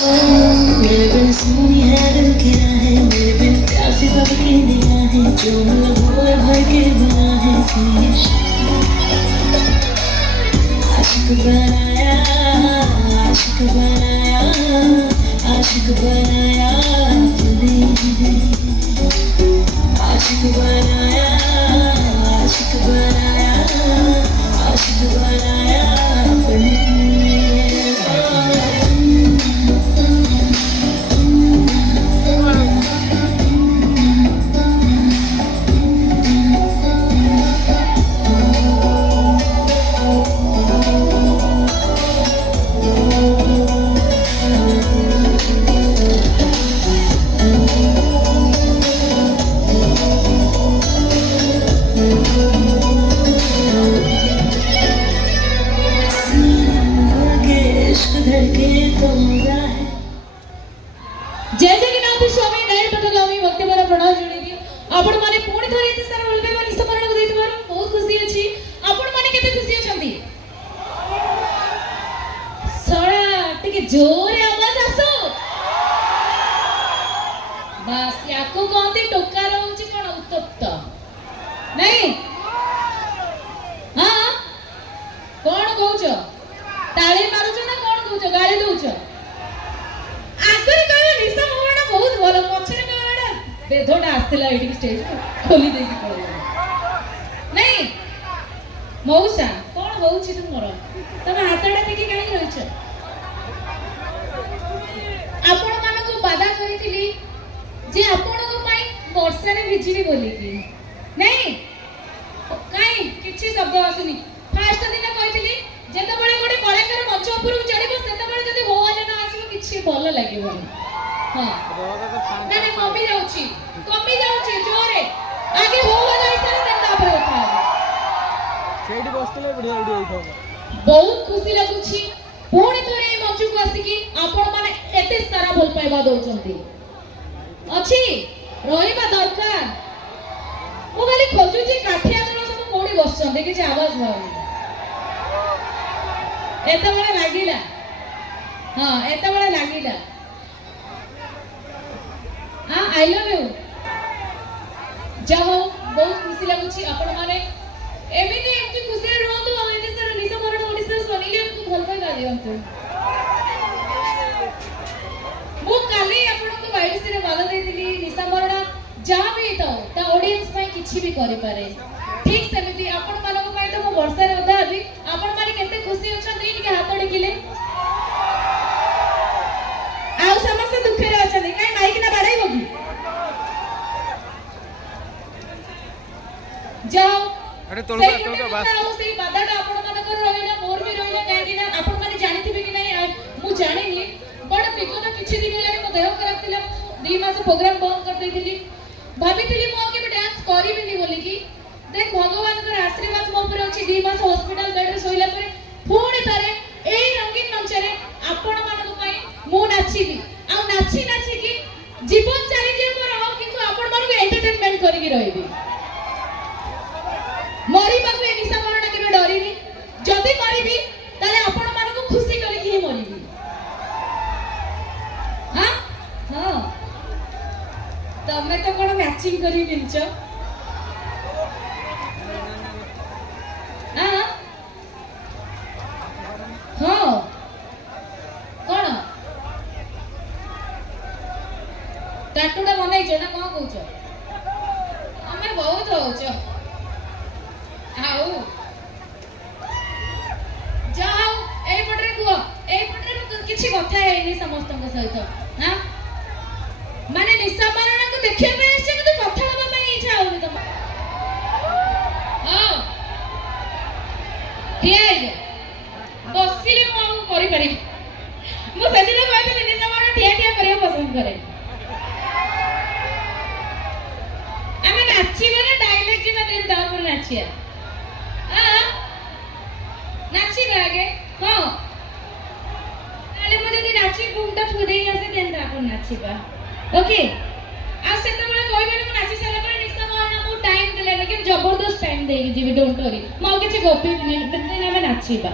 मेरे बिन सुनी है दिल की राहें, मेरे बिन प्यासी सबकी निगाहें, जो लबों भर के बना है आशिक बनाया, आशिक बनाया, आशिक बनाया तूने, आशिक बनाया, आशिक बनाया, आशिक बनाया तूने। जय जगन्नाथ स्वामी नयन पटगामी भक्ति बरा प्रणाम जोड़ी आपण माने पुणी थरे एते सारा बोलबे माने समरण को देइतबार बहुत खुशी अछि। आपण माने केते खुशी अछंती सळा टिके जोरे आवाज आसो बस याको कोंती टोका रहउची कोन उत्तप्त नहीं हां कोन कहउछ ताली मारुछ ना कोन कहउछ गाली दउछ आगरे कहले निशा मोहना बहुत भलो पछरे कहड़ा बेधोटा आस्तिला एठी स्टेज खोली देकी पळे नहीं मौसा कोन होउची तुमर तमे हातडा टिके काई रहछ आपण मानको बाधा करितिली जे आपण को पाई वर्षा रे भिजिली बोली की नहीं काई किछि शब्द आसुनी फास्ट दिन कहितिली जेते बळे गोटे कलाकार मंच ऊपर चढ़िबो सेते बळे जदी होले ना आसीबो किछि भलो लागिबोनी हां ना ना कमी जाउची जोरे आगे होवा जाइतले ते तापर उठा सेठी बसले बढ़िया बढ़िया होइथो बहुत खुशी लागुची पुणी थरे मंच को आसी की आपण माने एते सारा भल पाइबा दउचंती अछि रहिबा दरकार मो खाली खोजुची काठिया जण सब कोडी बसचंती कि आवाज भाई एते बळे लागिला हां एते बळे लागिला हां आई लव यू जाओ बहुत खुशी लागुची आपण माने एमिति खुशी रहतो आ एते सर निशा मरण ओडिसा सोनिले को भल पाइ गालियंतु मु काली आपण को वाइडसी रे बाला देतिली निशा मरण जहां भी तो ता ऑडियंस पई किछि भी करि पारे ठीक सेमिति आपण मानको पई तो मु वर्षा रे ओदा हबी आपण माने केते खुशी अछन के हाथ टेकिले आउ समस्त दुखे रे अछन काई माइक ना बाड़ाई बगी जाओ अरे तोलका बस आउ सेई बादाटा आपण मानकर रहिला मोर भी रहिला काई कि ना आपण माने जानिथिबे कि नै मु जानिनी बड बिगत किछि दिन लागे मो देह खराब थिला 2 मास प्रोग्राम बंद कर देथिली भाबिथिली मो के डांस करिबिनी बोली की देख भगवान कर आशीर्वाद मो ऊपर अछि 2 मास हॉस्पिटल बेड रे सोइला परे पुणी तारे एई रंगीन मंच रे आपण मानको पई मु नाचिबी आ नाची नाची की जीवन चाली जे मोर किंतु आपण मानको एंटरटेनमेंट करी की रहबी मरी बाकू ए निशा मरण केबे डरिनी जदी मरिबी ताले आपण मानको खुशी करी की मरिबी हां हां तमे तो कोन मैचिंग करी मिलछ हां हां कोन टाटूडा बनाई जे ना कोन कहउछ हमें बहुत होउछ आओ जाओ ए पटरे को ए पटरे किछि कथा हेनी समस्त के सहित हां माने निशा मरण को देखिए पे आछे कि कथा हबा पई इच्छा होनी तुम हां ठीक बसिले मो करि पारि मो सेदिन कहते निशा मरण ठिया ठिया करियो पसंद करे हमें नाची बने डायलॉग जी ना दे दाव पर नाचिया हां नाची बागे हां ताले मो जदी नाची गुंडा फुदेई आसे देन आपण नाचिबा ओके आ सेते बळे कहबे मु नाची साला पर निशा मरण मु टाइम देले लेकिन जबरदस्त टाइम देई जीवी डोंट वरी मो किछि गपी दिन में नाचिबा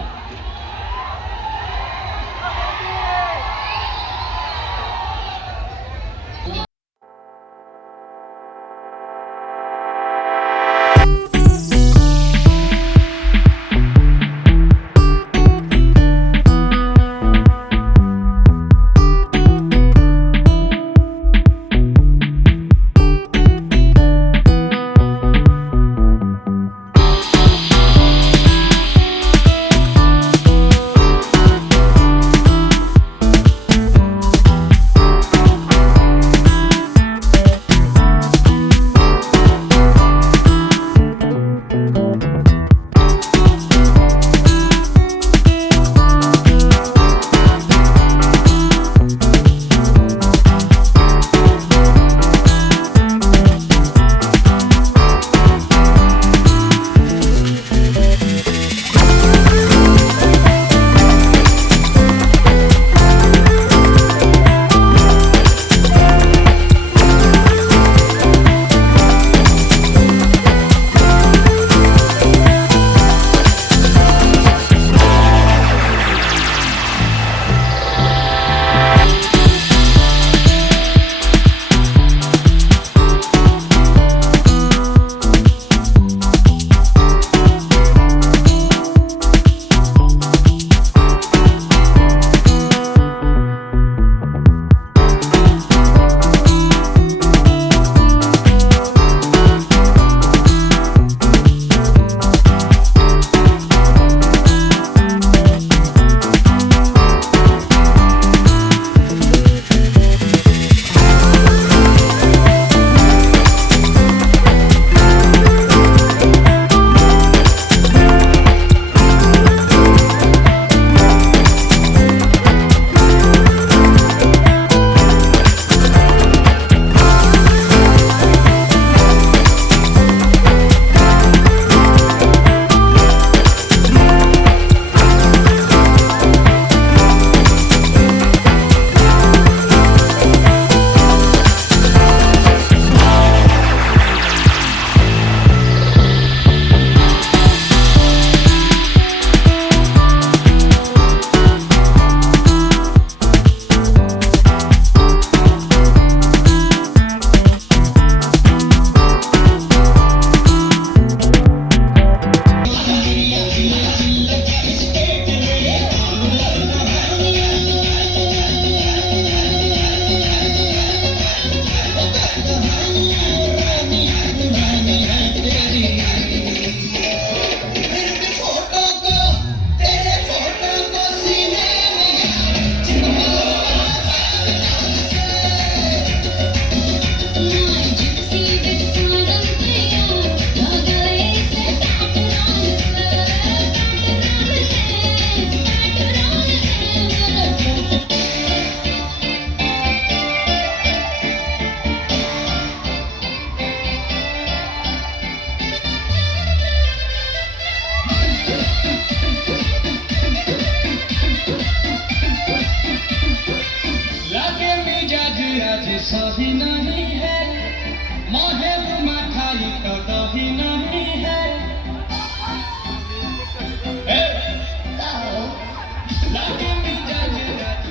आज सही नहीं है माहे माठाई तो दही नहीं है लागे मिजाज आज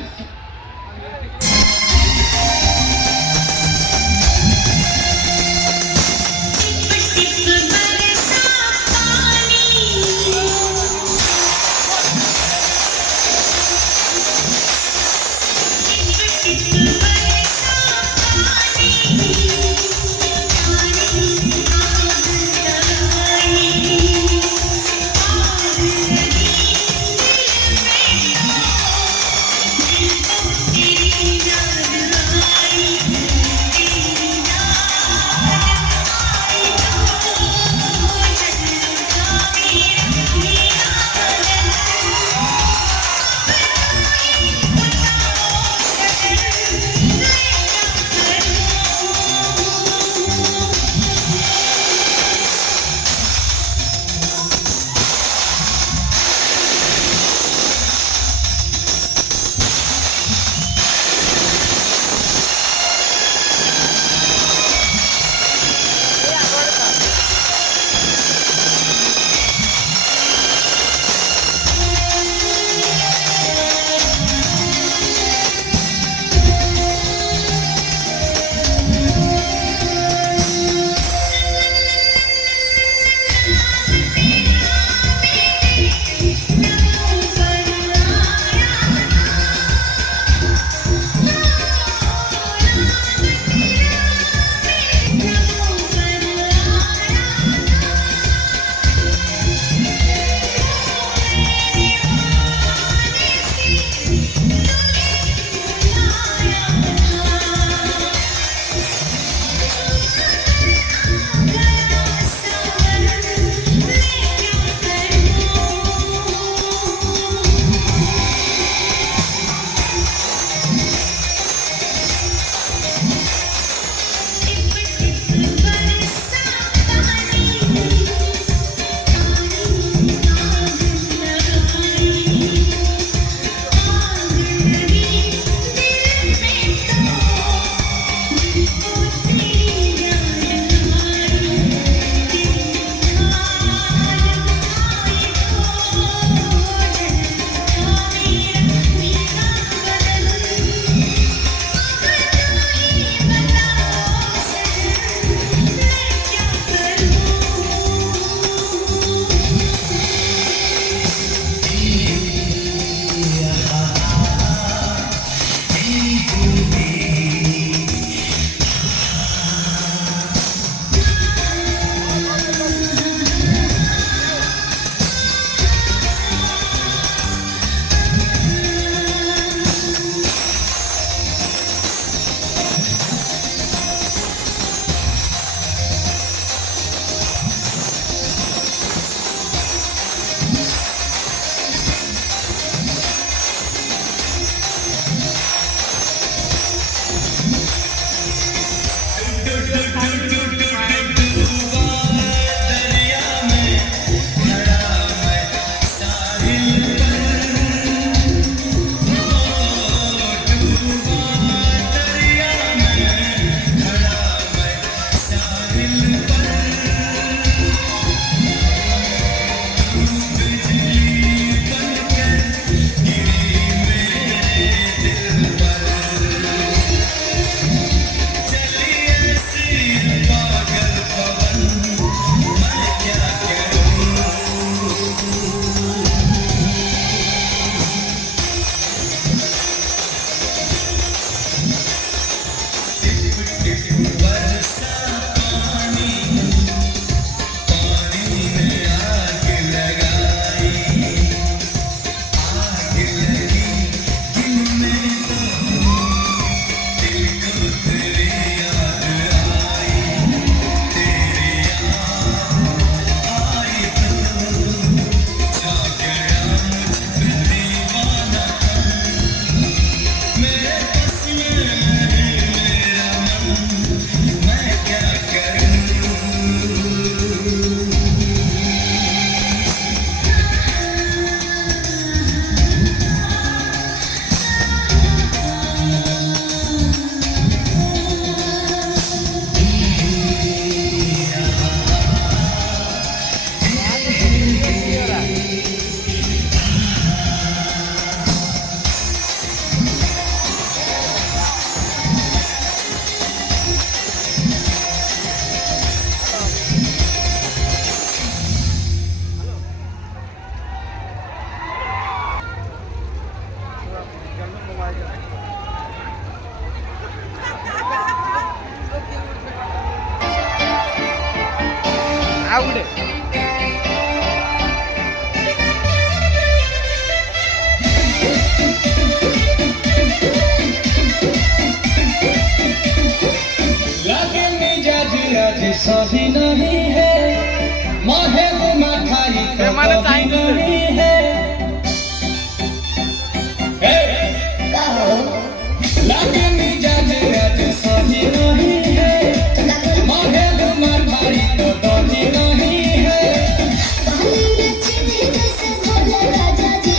ଆଉ ଗୋଟେ लगे मिजाज आज सही नहीं है मोहे मठाई तो ସେମାନେ कभी ଚାହିଁଥିଲେ। नहीं है हे! लगे मिजाज आज सही नहीं है मोहे मठाई तो कभी नहीं है पानी नचने जैसे भोले राजा जी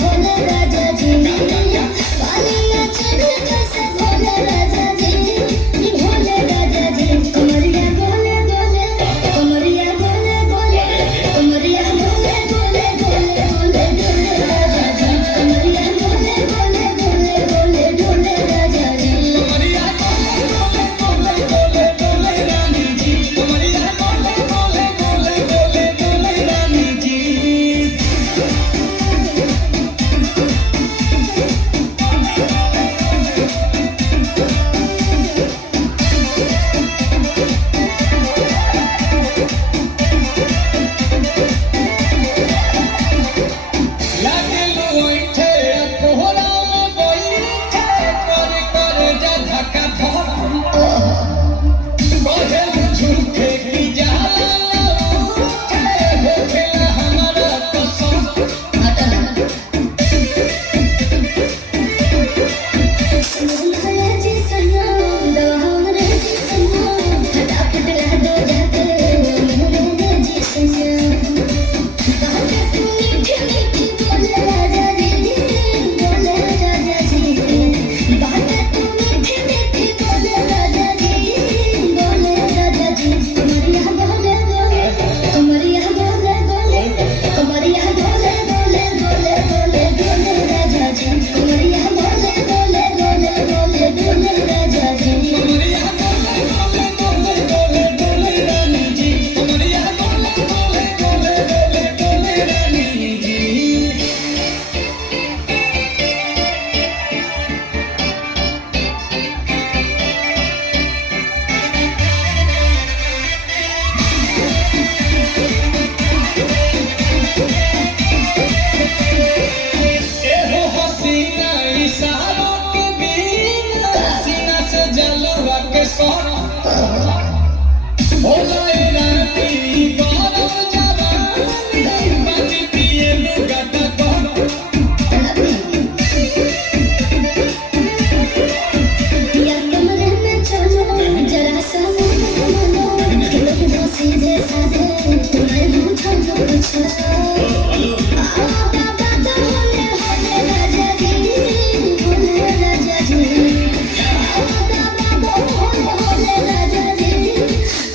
भोले राजा जी पानी नचने जैसे भोले राजा जी भोले राजा जी कमरिया बोले बोले कमरिया बोले बोले कमरिया बोले बोले बोले बोले डोले राजा जी कमरिया बोले बोले बोले बोले डोले राजा जी कमरिया बोले बोले बोले रानी जी कमरिया बोले बोले बोले बोले रानी जी लागे लुइठे कोहरा में बैठे कर जा धक्का धक बहे झुके की जाला उठे होके हमारा कसम सुनहरे जी सनम दवाहरे जी सनम फटाफट ला दो जाके मोहरे जी सनम कहते तू मीठी मीठी बोले राजा जी बोले राजा जी कहते तू मीठी मीठी बोले राजा जी बोले राजा जी कमरिया बोले बोले कमरिया बोले बोले कमरिया बोले बोले बोले बोले बोले राजा जी कमरिया बोले बोले बोले बोले बोले राजा जी कमरिया बोले बोले बोले बोले रानी जी कमरिया बोले बोले बोले बोले रानी जी एहो हसीना इशारों के बिना सीना से जलवा के सोना हो गए रानी गौरव जवानी बाजी पिए में गटा कोना या कमरे में चलो जरा सा मनो लोग जो सीधे साधे तुम्हें पूछो जो पूछो बाबा तो बोले बोले राजा जी बोले राजा जी बाबा बोले बोले राजा जी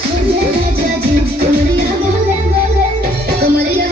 बोले राजा जी कमरिया बोले बोले कमरिया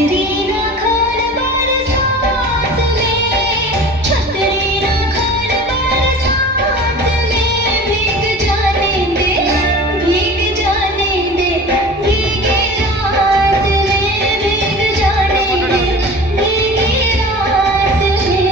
छतरी ना खोल बरसात में, छतरी ना खोल बरसात में, भीग जाने दे, भीग जाने दे, भीगे रात में, भीग जाने दे, भीगे रात में।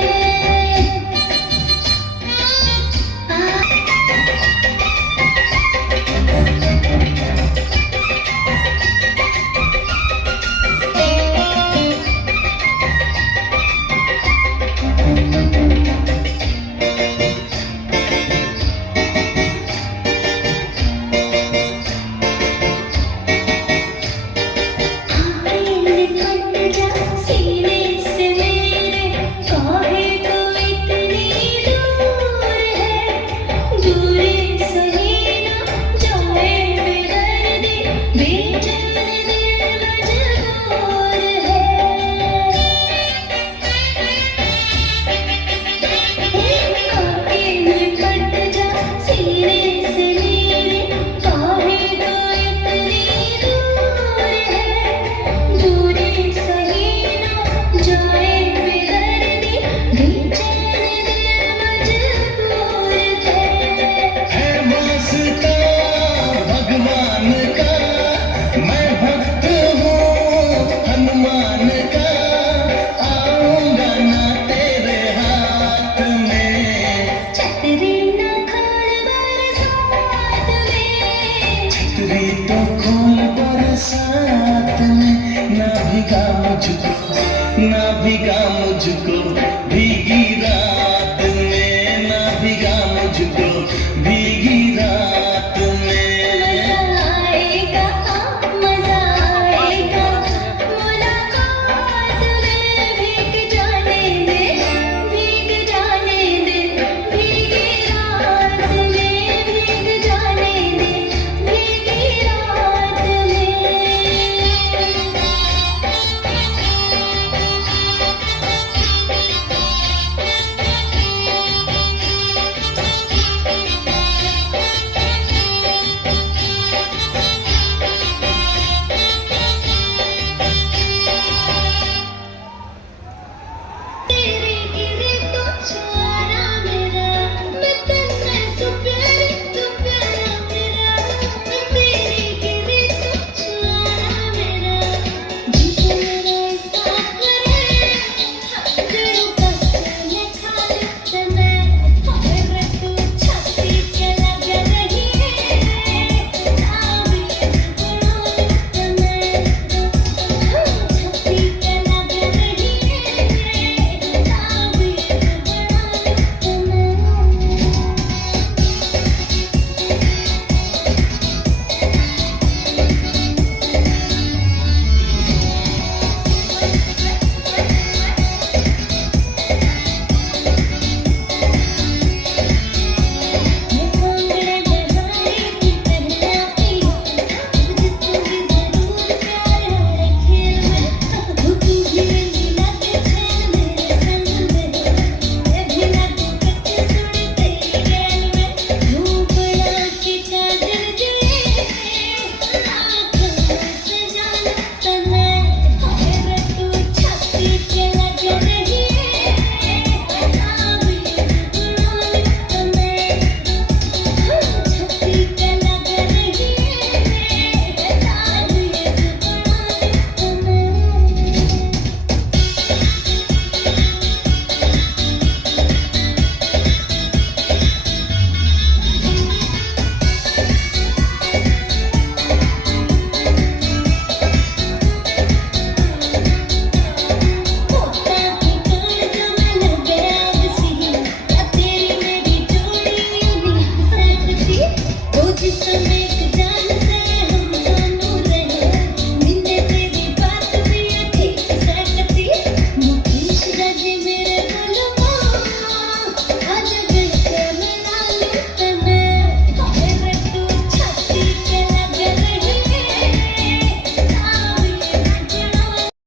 कट जा सीने से मेरे, काहे तो इतनी दूर है, दूरी सही ना जाए बेदर्दी, बेचैन दिल मजबूर है। काहे कट जा सीने से मेरे, काहे तो इतनी दूर है, दूरी सही ना जाए बेदर्दी, बेचैन दिल मजबूर है। है वास्ता भगवान का, मैं भक्त हूँ हनुमान का, आऊंगा ना तेरे हाथ में। छतरी ना खोल बरसात में, छतरी तो खोल बरसात में, ना भीगा मुझको, ना भीगा